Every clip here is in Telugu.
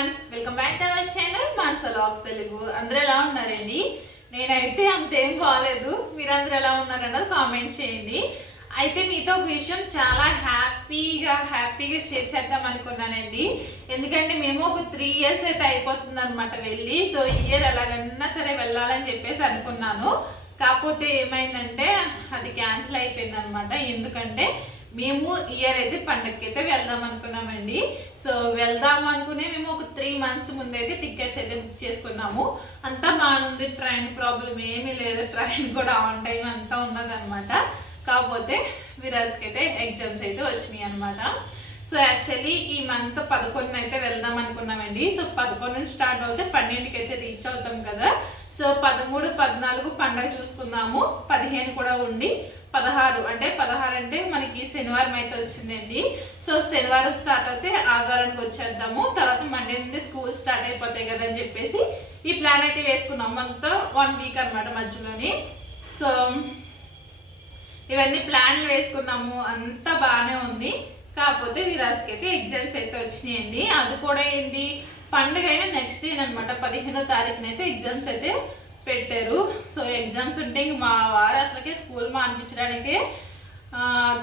Everyone, welcome back to our channel Manasa vlogs Telugu. అందరూ ఎలా ఉన్నారండి? నేనైతే అంతేం బాగాలేదు. మీరందరూ ఎలా ఉన్నారన్నది కామెంట్ చేయండి. అయితే మీతో ఒక విషయం చాలా హ్యాపీగా షేర్ చేద్దాం అనుకున్నానండి. ఎందుకంటే మేము ఒక 3 years అయితే అయిపోతుంది అనమాట వెళ్ళి. సో ఈ ఇయర్ ఎలాగన్నా సరే వెళ్ళాలని చెప్పేసి అనుకున్నాను. కాకపోతే ఏమైందంటే అది క్యాన్సిల్ అయిపోయింది అనమాట. ఎందుకంటే మేము ఇయర్ అయితే పండగకి అయితే వెళ్దాం అనుకున్నామండి. సో వెళ్దాం అనుకునే మేము ఒక 3 months ముందైతే టికెట్స్ అయితే బుక్ చేసుకున్నాము. అంతా బాగుంది, ట్రైన్ ప్రాబ్లం ఏమీ లేదు, ట్రైన్ కూడా ఆన్ టైం అంతా ఉన్నదనమాట. కాకపోతే విరాజ్కి అయితే ఎగ్జామ్స్ అయితే వచ్చినాయి అనమాట. సో యాక్చువల్లీ ఈ మంత్ 11 అయితే వెళ్దాం అనుకున్నామండి. సో 11 నుంచి స్టార్ట్ అవుతే 12కి అయితే రీచ్ అవుతాం కదా. సో 13, 14 పండగ చూసుకుందాము, 15 కూడా ఉండి 16 అంటే మనకి శనివారం అయితే వచ్చిందండి. సో శనివారం స్టార్ట్ అవుతే ఆదివారానికి వచ్చేద్దాము. తర్వాత మండే నుండి స్కూల్ స్టార్ట్ అయిపోతాయి కదా అని చెప్పేసి ఈ ప్లాన్ అయితే వేసుకున్నాం. అంతా 1 week అనమాట మధ్యలోని. సో ఇవన్నీ ప్లాన్లు వేసుకున్నాము, అంతా బాగానే ఉంది. కాకపోతే విరాజ్కి అయితే ఎగ్జామ్స్ అయితే వచ్చినాయండి. అది కూడా ఏంటి, పండుగ అయినా నెక్స్ట్ డే అనమాట, 15వ తారీఖున అయితే ఎగ్జామ్స్ అయితే పెట్టారు. సో ఎగ్జామ్స్ ఉంటే ఇంక మా వారు అసలుకే స్కూల్ మానిపించడానికి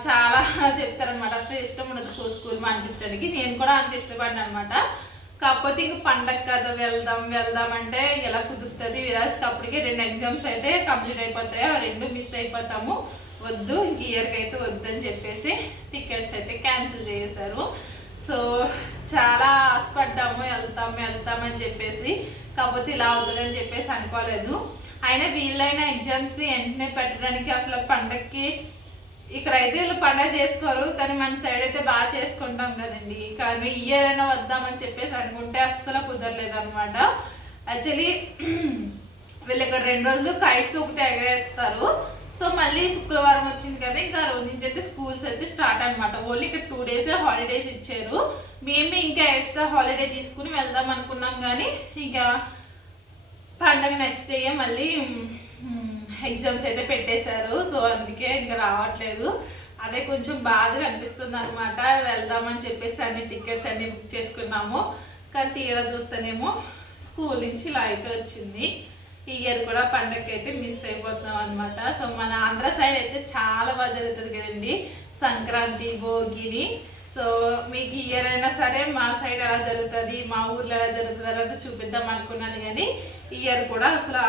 చాలా చెప్తారనమాట. అసలు ఇష్టం ఉండదు స్కూల్ మానిపించడానికి. నేను కూడా అంత ఇష్టపడిన అనమాట. కాకపోతే ఇంక పండగ కదా వెళ్దాం అంటే ఎలా కుదురుతుంది. విరాజ్కి అప్పటికే 2 ఎగ్జామ్స్ అయితే కంప్లీట్ అయిపోతాయి, 2 మిస్ అయిపోతాము. వద్దు, ఇంక ఇయర్కి అయితే వద్దని చెప్పేసి టికెట్స్ అయితే క్యాన్సిల్ చేశారు. సో చాలా ఆశపడ్డాము, వెళ్తామని చెప్పేసి. కాకపోతే ఇలా అవుతుందని చెప్పేసి అనుకోలేదు. అయినా వీళ్ళైనా ఎగ్జామ్స్ వెంటనే పెట్టడానికి అసలు పండగకి ఇక్కడైతే వీళ్ళు పండగ చేసుకోరు, కానీ మన సైడ్ అయితే బాగా చేసుకుంటాం కదండి. కానీ ఇయర్ అయినా వద్దామని చెప్పేసి అనుకుంటే అస్సలు కుదరలేదు అనమాట. యాక్చువల్లీ వీళ్ళు ఇక్కడ 2 రోజులు కైట్స్ ఒకటి ఎగరేస్తారు. సో మళ్ళీ శుక్రవారం వచ్చింది కదా, ఇంకా రోజు నుంచి అయితే స్కూల్స్ అయితే స్టార్ట్ అనమాట. ఓన్లీ ఇక్కడ 2 days హాలిడేస్ ఇచ్చారు. మేమే ఇంకా ఎక్స్ట్రా హాలిడే తీసుకుని వెళ్దాం అనుకున్నాం, కానీ ఇంకా పండగ నెక్స్ట్ డే మళ్ళీ ఎగ్జామ్స్ అయితే పెట్టేశారు. సో అందుకే ఇంకా రావట్లేదు. అదే కొంచెం బాధగా అనిపిస్తుంది అనమాట. వెళ్దామని చెప్పేసి అన్ని టికెట్స్ అన్ని బుక్ చేసుకున్నాము, కానీ తీరా చూస్తేనేమో స్కూల్ నుంచి ఇలా అయితే వచ్చింది. ఈ ఇయర్ కూడా పండగకి అయితే మిస్ అయిపోతున్నాం అనమాట. సో మన ఆంధ్ర సైడ్ అయితే చాలా బాగా జరుగుతుంది కదండి, సంక్రాంతి, భోగిని. సో మీకు ఈ ఇయర్ అయినా సరే మా సైడ్ ఎలా జరుగుతుంది, మా ఊర్లో ఎలా జరుగుతుంది అనేది చూపిద్దాం అనుకున్నాను. కానీ ఈ ఇయర్ కూడా అసలు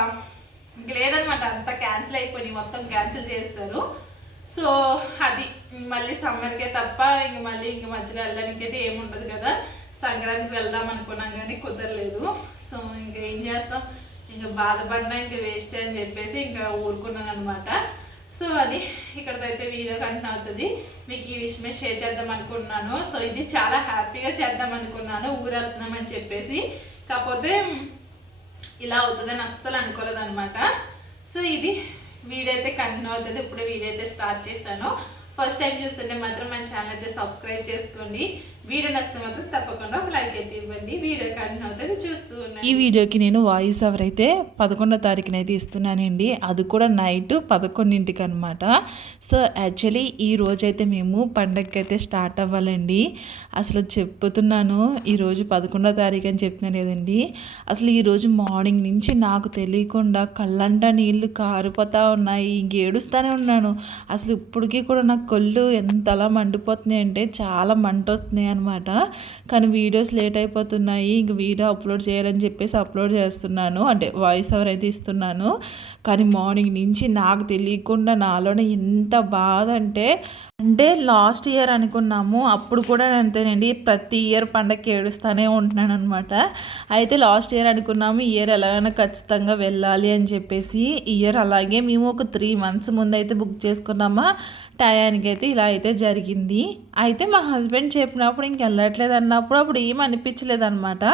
ఇంక లేదనమాట, అంతా క్యాన్సిల్ అయిపోయి మొత్తం క్యాన్సిల్ చేస్తారు. సో అది మళ్ళీ సమ్మర్కే తప్ప ఇంక మళ్ళీ మధ్యలో వెళ్ళడానికి అయితే ఏముండదు కదా. సంక్రాంతికి వెళ్దాం అనుకున్నాం కానీ కుదరలేదు. సో ఇంకా ఏం చేస్తాం, ఇంకా బాధపడినా ఇంకా వేస్ట్ అని చెప్పేసి ఇంకా ఊరుకున్నాను అనమాట. సో అది ఇక్కడైతే వీడియో కంటిన్యూ అవుతుంది. మీకు ఈ విషయమే షేర్ చేద్దాం అనుకున్నాను. సో ఇది చాలా హ్యాపీగా చేద్దాం అనుకున్నాను, ఊరు వెళ్తున్నామని చెప్పేసి. కాకపోతే ఇలా అవుతుందని అస్సలు అనుకోలేదు అనమాట. సో ఇది వీడియో అయితే కంటిన్యూ అవుతుంది. ఇప్పుడు వీడియో అయితే స్టార్ట్ చేశాను. ఫస్ట్ టైం చూస్తుంటే మాత్రం మన ఛానల్ అయితే సబ్స్క్రైబ్ చేసుకోండి. వీడియో నచ్చితే మాత్రం తప్పకుండా ఒక లైక్ అయితే ఇవ్వండి. వీడియో కంటిన్యూ అవుతుంది, చూస్తూ ఉండండి. ఈ వీడియోకి నేను వాయిస్ ఓవర్ అయితే 11వ తారీఖున అయితే ఇస్తున్నానండి. అది కూడా నైట్ 11ంటికి అనమాట. సో యాక్చువల్లీ ఈ రోజైతే మేము పండగకి అయితే స్టార్ట్ అవ్వాలండి. అసలు చెప్పుతున్నాను, ఈరోజు 11వ తారీఖు అని చెప్తున్నాను కదండి. అసలు ఈరోజు మార్నింగ్ నుంచి నాకు తెలియకుండా కళ్ళంట నీళ్ళు కారిపోతూ ఉన్నాయి, ఇంకేడుస్తూనే ఉన్నాను. అసలు ఇప్పటికీ కూడా నాకు కళ్ళు ఎంతలా మండిపోతున్నాయి అంటే చాలా మంట వస్తున్నాయి అనమాట. కానీ వీడియోస్ లేట్ అయిపోతున్నాయి. ఇంక వీడియో అప్లోడ్ చేయాలని చెప్పేసి అప్లోడ్ చేస్తున్నాను, అంటే వాయిస్ ఓవర్ అయితే ఇస్తున్నాను. కానీ మార్నింగ్ నుంచి నాకు తెలియకుండా నాలోనే ఎంత బాధ అంటే లాస్ట్ ఇయర్ అనుకున్నాము, అప్పుడు కూడా అంతేనండి. ప్రతి ఇయర్ పండగకి ఏడుస్తూనే ఉంటున్నాను అనమాట. అయితే లాస్ట్ ఇయర్ అనుకున్నాము ఈ ఇయర్ ఎలాగైనా ఖచ్చితంగా వెళ్ళాలి అని చెప్పేసి. ఇయర్ అలాగే మేము ఒక 3 months ముందు అయితే బుక్ చేసుకున్నామా, టయానికి అయితే ఇలా అయితే జరిగింది. అయితే మా హస్బెండ్ చెప్పినప్పుడు ఇంక వెళ్ళట్లేదు అన్నప్పుడు అప్పుడు ఏం అనిపించలేదు అనమాట.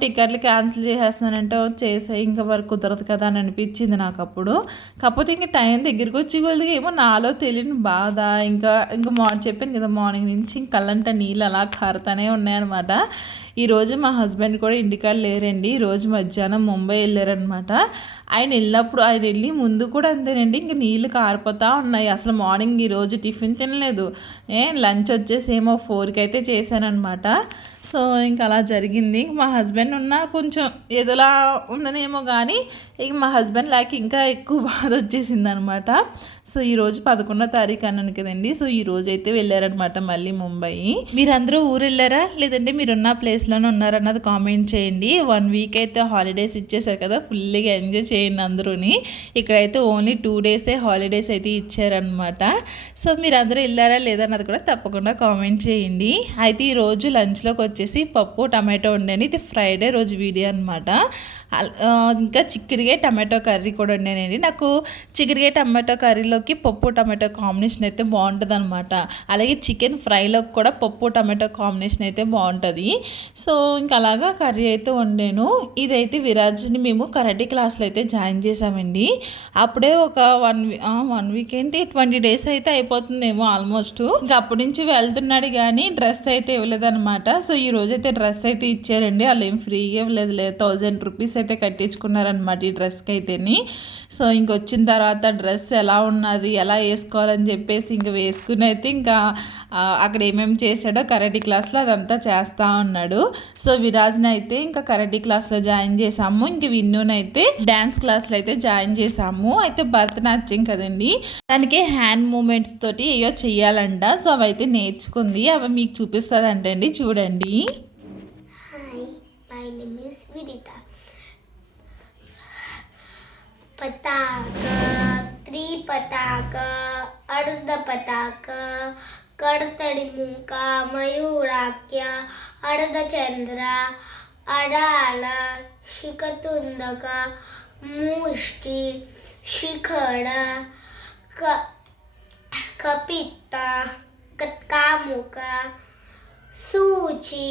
టికెట్లు క్యాన్సిల్ చేసేస్తున్నానంటే చేసే ఇంకా వరకు కుదరదు కదా అని అనిపించింది నాకు అప్పుడు. కాకపోతే ఇంకా టైం దగ్గరికి వచ్చి కొద్దిగా ఏమో నాలో తెలియని బాధ. ఇంకా చెప్పాను కదా, మార్నింగ్ నుంచి కళ్ళంట నీళ్ళు అలా కారుతూనే ఉన్నాయన్నమాట. ఈరోజు మా హస్బెండ్ కూడా ఇంటికాడ లేరండి. ఈరోజు మధ్యాహ్నం ముంబై వెళ్ళారనమాట. ఆయన వెళ్ళి ముందు కూడా అంతేనండి, ఇంక నీళ్ళు కారిపోతూ ఉన్నాయి. అసలు మార్నింగ్ ఈరోజు టిఫిన్ తినలేదు. లంచ్ వచ్చేసి ఏమో 4కి అయితే చేశానమాట. సో ఇంక అలా జరిగింది. మా హస్బెండ్ ఉన్నా కొంచెం ఏదోలా ఉందనేమో కానీ ఇక మా హస్బెండ్ లేక ఇంకా ఎక్కువ బాధ వచ్చేసింది అనమాట. సో ఈరోజు 11వ తారీఖు అన్నాను కదండి. సో ఈరోజు అయితే వెళ్ళారనమాట మళ్ళీ ముంబై. మీరందరూ ఊరు వెళ్ళారా లేదంటే మీరున్న ప్లేస్లోనే ఉన్నారన్నది కామెంట్ చేయండి. 1 వీక్ అయితే హాలిడేస్ ఇచ్చేసారు కదా, ఫుల్గా ఎంజాయ్ చేయండి అందరూని. ఇక్కడైతే ఓన్లీ 2 డేసే హాలిడేస్ అయితే ఇచ్చారనమాట. సో మీరందరూ వెళ్ళారా లేదన్నది కూడా తప్పకుండా కామెంట్ చేయండి. అయితే ఈరోజు లంచ్లోకి వచ్చేసి పప్పు టమాటో వండాను. ఇది ఫ్రైడే రోజు వీడియో అనమాట. ఇంకా చిక్కుడుకాయ టమాటో కర్రీ కూడా వండానండి. నాకు చిక్కుడుకాయ టమాటో కర్రీలోకి పప్పు టమాటో కాంబినేషన్ అయితే బాగుంటుంది అనమాట. అలాగే చికెన్ ఫ్రైలోకి కూడా పప్పు టమాటో కాంబినేషన్ అయితే బాగుంటుంది. సో ఇంకా అలాగా కర్రీ అయితే వండాను. ఇదైతే విరాజ్ని మేము కరాటే క్లాస్లో అయితే జాయిన్ చేసామండి. అప్పుడే ఒక 1 వీక్ ఏంటి 20 డేస్ అయితే అయిపోతుందేమో ఆల్మోస్ట్. ఇంకా అప్పటి నుంచి వెళ్తున్నాడు కానీ డ్రెస్ అయితే ఇవ్వలేదన్నమాట. సో ఈ రోజు అయితే డ్రెస్ అయితే ఇచ్చారండి. వాళ్ళు ఏం ఫ్రీగా ఇవ్వలేదు, 1000 రూపీస్ అయితే కట్టించుకున్నారనమాట ఈ డ్రెస్కి అయితేని. సో ఇంక వచ్చిన తర్వాత డ్రెస్ ఎలా ఉన్నది, ఎలా వేసుకోవాలని చెప్పేసి ఇంక వేసుకుని అయితే ఇంకా అక్కడ ఏమేమి చేశాడో కరాటే క్లాస్లో అదంతా చేస్తూ ఉన్నాడు. సో విరాజ్ని అయితే ఇంకా కరాటే క్లాస్లో జాయిన్ చేసాము. ఇంక విన్నునైతే డ్యాన్స్ క్లాస్లో అయితే జాయిన్ చేసాము. అయితే భరతనాట్యం కదండి, దానికి హ్యాండ్ మూమెంట్స్ తోటి ఏయో చెయ్యాలంట. సో అవి అయితే నేర్చుకుంది. అవి మీకు చూపిస్తుందంటే అండి, చూడండి. My name is Vidita. Pataka, Tripataka, Ardhapataka, Kartadimuka, Mayurakya, Ardhachandra, Adala, Shikatundaka, Mushti, Shikhara, Kapita, Katkamuka, Suchi,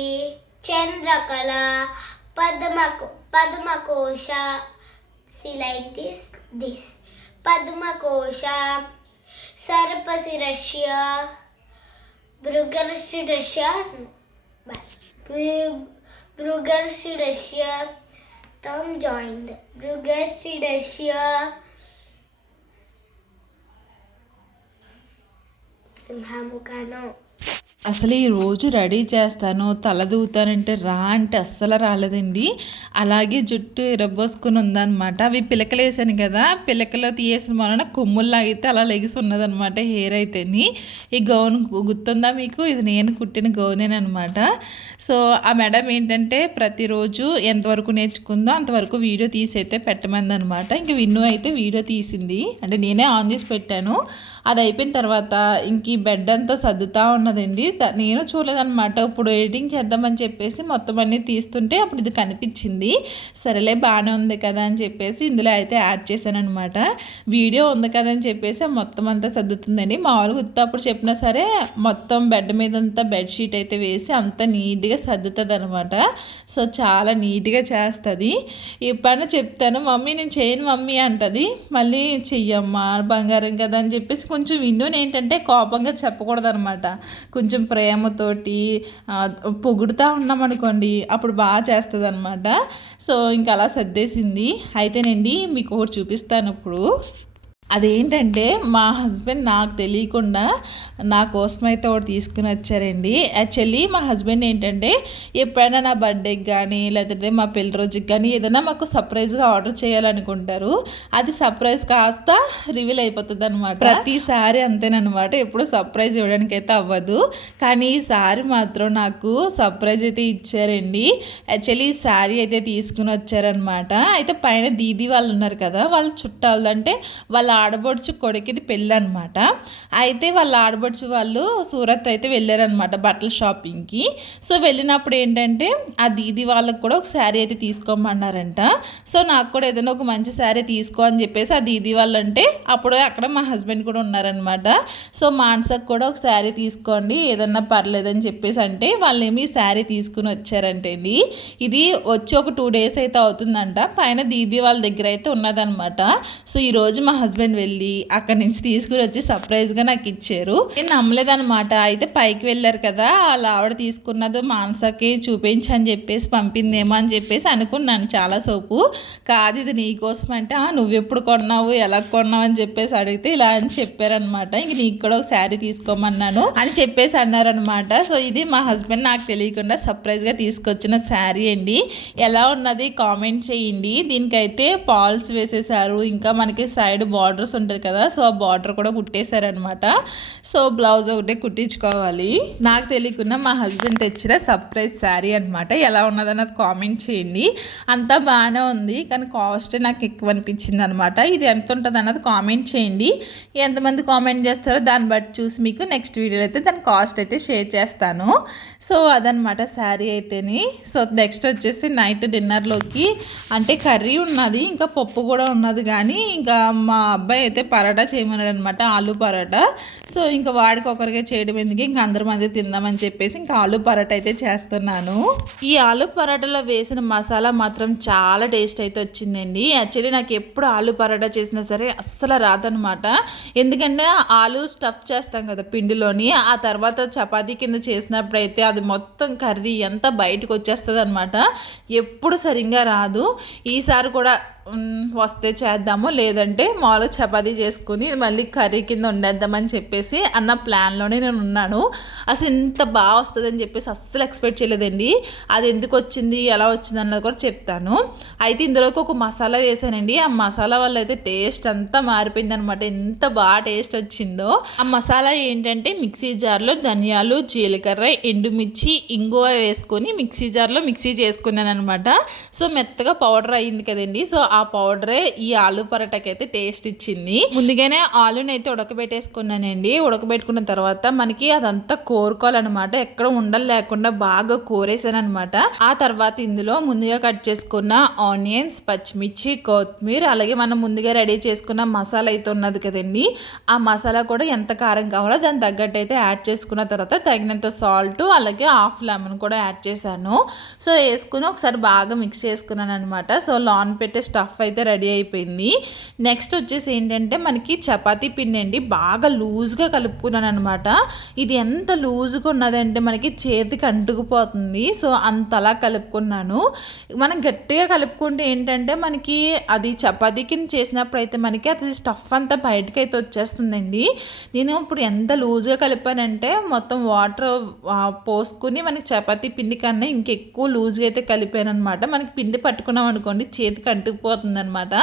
Chandrakala, Padmakosha, see like this, Padmakosha, Sarpasirashya, Brugarshirashya, Brugarshirashya, Tom joined, Brugarshirashya, Simhamukano. అసలు ఈరోజు రెడీ చేస్తాను, తల దూతానంటే రా అంటే అస్సలు రాలేదండి. అలాగే జుట్టు ఎరబోసుకుని ఉందన్నమాట. అవి పిలకలు వేసాను కదా, పిలకలు తీయేసిన వలన కొమ్ముల్లా అయితే అలా లెగిసి ఉన్నదనమాట హెయిర్ అయితేని. ఈ గౌన్ గుర్తుందా మీకు? ఇది నేను కుట్టిన గౌనేనమాట. సో ఆ మేడం ఏంటంటే ప్రతిరోజు ఎంతవరకు నేర్చుకుందో అంతవరకు వీడియో తీసి అయితే పెట్టమంది అనమాట. ఇంక విన్ను అయితే వీడియో తీసింది, అంటే నేనే ఆన్ చేసి పెట్టాను. అది అయిపోయిన తర్వాత ఇంక ఈ బెడ్ అంతా సర్దుతా ఉన్నదండి. నేను చూడలేదన్నమాట. ఇప్పుడు ఎడిటింగ్ చేద్దామని చెప్పేసి మొత్తం అన్నీ తీస్తుంటే అప్పుడు ఇది కనిపించింది. సరేలే బాగానే ఉంది కదా అని చెప్పేసి ఇందులో అయితే యాడ్ చేశాను అనమాట. వీడియో ఉంది కదా అని చెప్పేసి మొత్తం అంతా సర్దుతుందండి. మామూలుగా అప్పుడు చెప్పినా సరే మొత్తం బెడ్ మీద అంతా బెడ్షీట్ అయితే వేసి అంతా నీట్గా సర్దుతుంది అనమాట. సో చాలా నీట్గా చేస్తుంది. ఎప్పుడైనా చెప్తాను మమ్మీ నేను చేయను మమ్మీ అంటది. మళ్ళీ చెయ్యమ్మా బంగారం కదా అని చెప్పేసి కొంచెం విన్నుని ఏంటంటే కోపంగా చెప్పకూడదు అనమాట. కొంచెం ప్రేమతోటి పొగుడుతూ ఉన్నామనుకోండి అప్పుడు బాగా చేస్తుంది అనమాట. సో ఇంకా అలా సర్దేసింది. అయితేనండి మీకు ఒకటి చూపిస్తాను ఇప్పుడు. అదేంటంటే మా హస్బెండ్ నాకు తెలియకుండా నా కోసం అయితే ఒకటి తీసుకుని వచ్చారండి. యాక్చువల్లీ మా హస్బెండ్ ఏంటంటే ఎప్పుడైనా నా బర్త్డేకి కానీ లేదంటే మా పెళ్లి రోజుకి కానీ ఏదైనా మాకు సర్ప్రైజ్గా ఆర్డర్ చేయాలనుకుంటారు. అది సర్ప్రైజ్ కాస్త రివీల్ అయిపోతుంది అనమాట. ప్రతిసారి అంతేనమాట, ఎప్పుడు సర్ప్రైజ్ ఇవ్వడానికి అయితే అవ్వదు. కానీ ఈసారి మాత్రం నాకు సర్ప్రైజ్ అయితే ఇచ్చారండి. యాక్చువల్లీ ఈ శారీ అయితే తీసుకుని వచ్చారనమాట. అయితే పైన దీదీ వాళ్ళు ఉన్నారు కదా, వాళ్ళ చుట్టాలు అంటే వాళ్ళ ఆడబడుచు కొడుకుది పెళ్ళి అనమాట. అయితే వాళ్ళ ఆడబడుచు వాళ్ళు సూరత్ అయితే వెళ్ళారనమాట బట్టల షాపింగ్కి. సో వెళ్ళినప్పుడు ఏంటంటే ఆ దీది వాళ్ళకి కూడా ఒక శారీ అయితే తీసుకోమన్నారంట. సో నాకు కూడా ఏదైనా ఒక మంచి శారీ తీసుకో అని చెప్పేసి ఆ దీది వాళ్ళు అంటే అప్పుడు అక్కడ మా హస్బెండ్ కూడా ఉన్నారనమాట. సో మాన్సకు కూడా ఒక శారీ తీసుకోండి ఏదన్నా పర్లేదని చెప్పేసి అంటే వాళ్ళేమి శారీ తీసుకుని వచ్చారంటే అండి. ఇది వచ్చి ఒక 2 డేస్ అయితే అవుతుందంట. పైన దీది వాళ్ళ దగ్గర అయితే ఉన్నదనమాట. సో ఈరోజు మా హస్బెండ్ హస్బెండ్ వెళ్ళి అక్కడి నుంచి తీసుకుని వచ్చి సర్ప్రైజ్గా నాకు ఇచ్చారు. నేను నమ్మలేదనమాట. అయితే పైకి వెళ్ళారు కదా, అలా ఆవిడ తీసుకున్నదో మానసకి చూపించని చెప్పేసి పంపిందేమో అని చెప్పేసి అనుకున్నాను చాలా సోపు. కాదు ఇది నీకోసం అంటే నువ్వెప్పుడు కొన్నావు, ఎలా కొన్నావు అని చెప్పేసి అడిగితే ఇలా అని చెప్పారనమాట. ఇంక నీకు కూడా ఒక శారీ తీసుకోమన్నాను అని చెప్పేసి అన్నారనమాట. సో ఇది మా హస్బెండ్ నాకు తెలియకుండా సర్ప్రైజ్గా తీసుకొచ్చిన శారీ అండి. ఎలా ఉన్నది కామెంట్ చేయండి. దీనికైతే పాల్స్ వేసేసారు, ఇంకా మనకి సైడ్ బార్డర్స్ ఉంటుంది కదా, సో ఆ బార్డర్ కూడా కుట్టేశారనమాట. సో బ్లౌజ్ ఒకటే కుట్టించుకోవాలి. నాకు తెలియకుండా మా హస్బెండ్ తెచ్చిన సర్ప్రైజ్ శారీ అనమాట. ఎలా ఉన్నదన్నది కామెంట్ చేయండి. అంతా బాగానే ఉంది, కానీ కాస్ట్ నాకు ఎక్కువ అనిపించింది అనమాట. ఇది ఎంత ఉంటుంది అన్నది కామెంట్ చేయండి. ఎంతమంది కామెంట్ చేస్తారో దాన్ని బట్టి చూసి మీకు నెక్స్ట్ వీడియోలో అయితే దాని కాస్ట్ అయితే షేర్ చేస్తాను. సో అదనమాట శారీ అయితేని. సో నెక్స్ట్ వచ్చేసి నైట్ డిన్నర్లోకి అంటే కర్రీ ఉన్నది, ఇంకా పప్పు కూడా ఉన్నది, కానీ ఇంకా మా అబ్బాయి అయితే పరోటా చేయమన్నాడు అనమాట, ఆలు పరోటా. సో ఇంకా వాడికి ఒకరికే చేయడం ఎందుకు, ఇంకా అందరి మధ్య తిందామని చెప్పేసి ఇంకా ఆలు పరోటా అయితే చేస్తున్నాను. ఈ ఆలు పరోటాలో వేసిన మసాలా మాత్రం చాలా టేస్ట్ అయితే వచ్చిందండి. యాక్చువల్లీ నాకు ఎప్పుడు ఆలు పరోటా చేసినా సరే అస్సలు రాదనమాట. ఎందుకంటే ఆలు స్టఫ్ చేస్తాం కదా పిండిలోని, ఆ తర్వాత చపాతీ కింద చేసినప్పుడు అయితే అది మొత్తం కర్రీ అంతా బయటకు వచ్చేస్తుంది అనమాట. ఎప్పుడు సరిగ్గా రాదు. ఈసారి కూడా వస్తే చేద్దాము, లేదంటే మామూలుగా చపాతీ చేసుకుని మళ్ళీ కర్రీ కింద వండేద్దామని చెప్పేసి అన్న ప్లాన్లోనే నేను ఉన్నాను. అసలు ఇంత బాగా వస్తుందని చెప్పేసి అస్సలు ఎక్స్పెక్ట్ చేయలేదండి. అది ఎందుకు వచ్చింది, ఎలా వచ్చింది అన్నది కూడా చెప్తాను. అయితే ఇందులోకి ఒక మసాలా వేసానండి. ఆ మసాలా వల్ల అయితే టేస్ట్ అంతా మారిపోయింది అనమాట. ఎంత బాగా టేస్ట్ వచ్చిందో. ఆ మసాలా ఏంటంటే మిక్సీ జార్లో ధనియాలు, జీలకర్ర, ఎండుమిర్చి, ఇంగువ వేసుకొని మిక్సీ జార్లో మిక్సీ చేసుకున్నాను అనమాట. సో మెత్తగా పౌడర్ అయ్యింది కదండి. సో ఆ పౌడరే ఈ ఆలు పరోటాకి అయితే టేస్ట్ ఇచ్చింది. ముందుగానే ఆలుని అయితే ఉడకబెట్టేసుకున్నానండి. ఉడకబెట్టుకున్న తర్వాత మనకి అదంతా కోరుకోవాలన్నమాట. ఎక్కడ ఉండలు లేకుండా బాగా కోరేసాను అనమాట. ఆ తర్వాత ఇందులో ముందుగా కట్ చేసుకున్న ఆనియన్స్, పచ్చిమిర్చి, కొత్తిమీర, అలాగే మనం ముందుగా రెడీ చేసుకున్న మసాలా అయితే ఉన్నది కదండి, ఆ మసాలా కూడా ఎంత కారం కావాలో దాని తగ్గట్టు అయితే యాడ్ చేసుకున్న తర్వాత తగినంత సాల్ట్, అలాగే హాఫ్ లెమన్ కూడా యాడ్ చేశాను. సో వేసుకుని ఒకసారి బాగా మిక్స్ చేసుకున్నాను అనమాట. సో లాన్ పెట్టే స్టఫ్ అయితే రెడీ అయిపోయింది. నెక్స్ట్ వచ్చేసి ఏంటంటే మనకి చపాతీ పిండి అండి, బాగా లూజ్గా కలుపుకున్నాను అనమాట. ఇది ఎంత లూజ్గా ఉన్నదంటే మనకి చేతికి అంటుకుపోతుంది. సో అంతలా కలుపుకున్నాను. మనం గట్టిగా కలుపుకుంటే ఏంటంటే మనకి అది చపాతీ కింద చేసినప్పుడు అయితే మనకి అది స్టఫ్ అంతా బయటకు అయితే వచ్చేస్తుందండి. నేను ఇప్పుడు ఎంత లూజ్గా కలిపానంటే మొత్తం వాటర్ పోసుకుని మనకి చపాతీ పిండి కన్నా ఇంకెక్కువ లూజ్గా అయితే కలిపాను అనమాట. మనకి పిండి పట్టుకున్నాం అనుకోండి చేతికి అంటుకుపోతుంది అనమాట.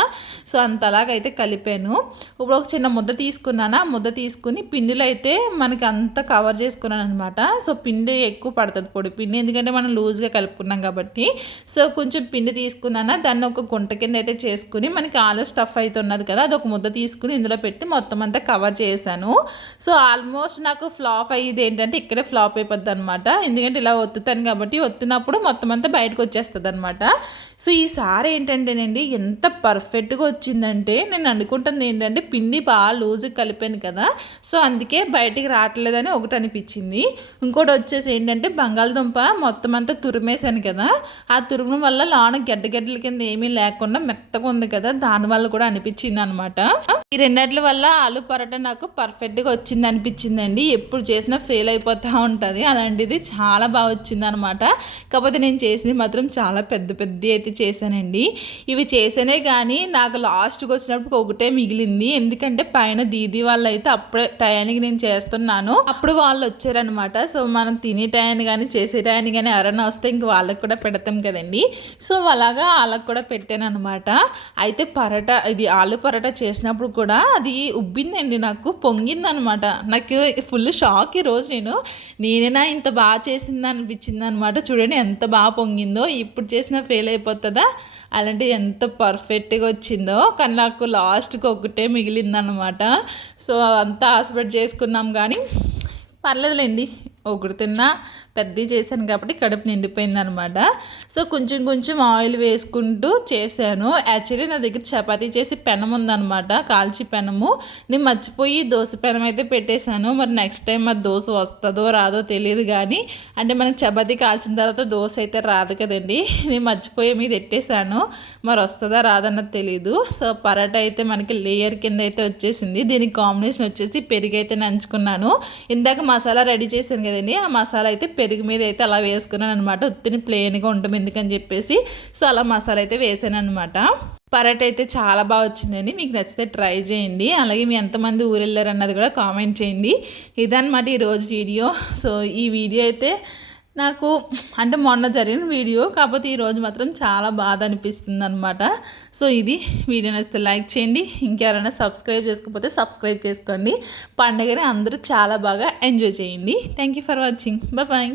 సో అంతలాగైతే కలిపాను. ఇప్పుడు ఒక చిన్న ముద్ద తీసుకున్నాను. ఆ ముద్ద తీసుకుని పిండిలో అయితే మనకి అంతా కవర్ చేసుకున్నాను అనమాట. సో పిండి ఎక్కువ పడుతుంది, పొడి పిండి, ఎందుకంటే మనం లూజ్గా కలుపుకున్నాం కాబట్టి. సో కొంచెం పిండి తీసుకున్నాను, దాన్ని ఒక గుంట కింద అయితే చేసుకుని మనకి ఆలు స్టఫ్ అయితే ఉన్నది కదా, అది ఒక ముద్ద తీసుకుని ఇందులో పెట్టి మొత్తం అంతా కవర్ చేశాను. సో ఆల్మోస్ట్ నాకు ఫ్లాప్ అయ్యేది ఏంటంటే ఇక్కడే ఫ్లాప్ అయిపోద్ది అనమాట. ఎందుకంటే ఇలా ఒత్తుతాను కాబట్టి ఒత్తినప్పుడు మొత్తం అంతా బయటకు వచ్చేస్తుంది అనమాట. సో ఈసారి ఏంటంటేనండి ఎంత పర్ఫెక్ట్గా వచ్చిందంటే నేను అనుకుంటుంది ఏంటంటే పిండి బాగా లూజ్గా కలిపాను కదా, సో అందుకే బయటికి రావట్లేదని ఒకటి అనిపించింది. ఇంకోటి వచ్చేసి ఏంటంటే బంగాళదుంప మొత్తం అంతా తురిమేశాను కదా, ఆ తురుము వల్ల లోన గడ్డగడ్డల కింద ఏమీ లేకుండా మెత్తగా ఉంది కదా, దానివల్ల కూడా అనిపించింది అనమాట. ఈ రెండిట్ల వల్ల ఆలు పరోటా నాకు పర్ఫెక్ట్గా వచ్చింది అనిపించిందండి. ఎప్పుడు చేసినా ఫెయిల్ అయిపోతూ ఉంటుంది, అలాంటిది చాలా బాగా వచ్చింది అనమాట. కాకపోతే నేను చేసింది మాత్రం చాలా పెద్ద పెద్ద అయితే చేశానండి. ఇవి చేసానే కానీ నాకు లాస్ట్కి వచ్చినప్పుడు ఒకటే మిగిలింది. ఎందుకంటే పైన దీదీ వాళ్ళు అయితే అప్పుడే టయానికి నేను చేస్తున్నాను, అప్పుడు వాళ్ళు వచ్చారనమాట. సో మనం తినే టయాన్ని కానీ చేసే టయాన్ని కానీ ఎవరైనా వస్తే ఇంక వాళ్ళకి కూడా పెడతాం కదండి. సో అలాగా వాళ్ళకి కూడా పెట్టాను అనమాట. అయితే పరోటా, ఇది ఆలు పరోటా చేసినప్పుడు కూడా అది ఉబ్బిందండి, నాకు పొంగింది అనమాట. నాకు ఫుల్ షాక్ ఈరోజు. నేనేనా ఇంత బాగా చేసింది అనిపించింది అనమాట. చూడండి ఎంత బాగా పొంగిందో. ఇప్పుడు చేసిన ఫెయిల్ అయిపోతుందా, అలాంటి ఎంత పర్ఫెక్ట్గా వచ్చిందో. కానీ నాకు లాస్ట్కి ఒకటే మిగిలిందనమాట. సో అంతా ఆశపడి చేసుకున్నాం కానీ పర్లేదులేండి, ఒకటి తిన్నా పెద్దవి చేశాను కాబట్టి కడుపు నిండిపోయింది అనమాట. సో కొంచెం కొంచెం ఆయిల్ వేసుకుంటూ చేశాను. యాక్చువల్లీ నా దగ్గర చపాతీ చేసి పెనం ఉందన్నమాట, కాల్చి పెనము. నేను మర్చిపోయి దోశ పెనం అయితే పెట్టేశాను. మరి నెక్స్ట్ టైం మరి దోశ వస్తుందో రాదో తెలియదు, కానీ అంటే మనకి చపాతీ కాల్చిన తర్వాత దోశ అయితే రాదు కదండి. నేను మర్చిపోయి మీద పెట్టేశాను, మరి వస్తుందా రాదన్నది తెలీదు. సో పరోటా అయితే మనకి లేయర్ కింద అయితే వచ్చేసింది. దీనికి కాంబినేషన్ వచ్చేసి పెరుగు అయితే నంచుకున్నాను. ఇందాక మసాలా రెడీ చేశాను కదండి, ఆ మసాలా అయితే పెరుగు మీద అయితే అలా వేసుకున్నాను అనమాట. ఉత్తిని ప్లెయిన్గా ఉంటుంది ఎందుకని చెప్పేసి సో అలా మసాలా అయితే వేసాను అనమాట. పరోటా అయితే చాలా బాగా వచ్చిందండి. మీకు నచ్చితే ట్రై చేయండి. అలాగే మీ ఎంతమంది ఊరు వెళ్ళారు అన్నది కూడా కామెంట్ చేయండి. ఇదన్నమాట ఈరోజు వీడియో. సో ఈ వీడియో అయితే నాకు అంటే మొన్న జరిగిన వీడియో, కాకపోతే ఈరోజు మాత్రం చాలా బాధ అనిపిస్తుంది అనమాట. సో ఇది వీడియో నచ్చితే లైక్ చేయండి. ఇంకెవరైనా సబ్స్క్రైబ్ చేసుకోకపోతే సబ్స్క్రైబ్ చేసుకోండి. పండుగని అందరూ చాలా బాగా ఎంజాయ్ చేయండి. Thank you for watching. Bye.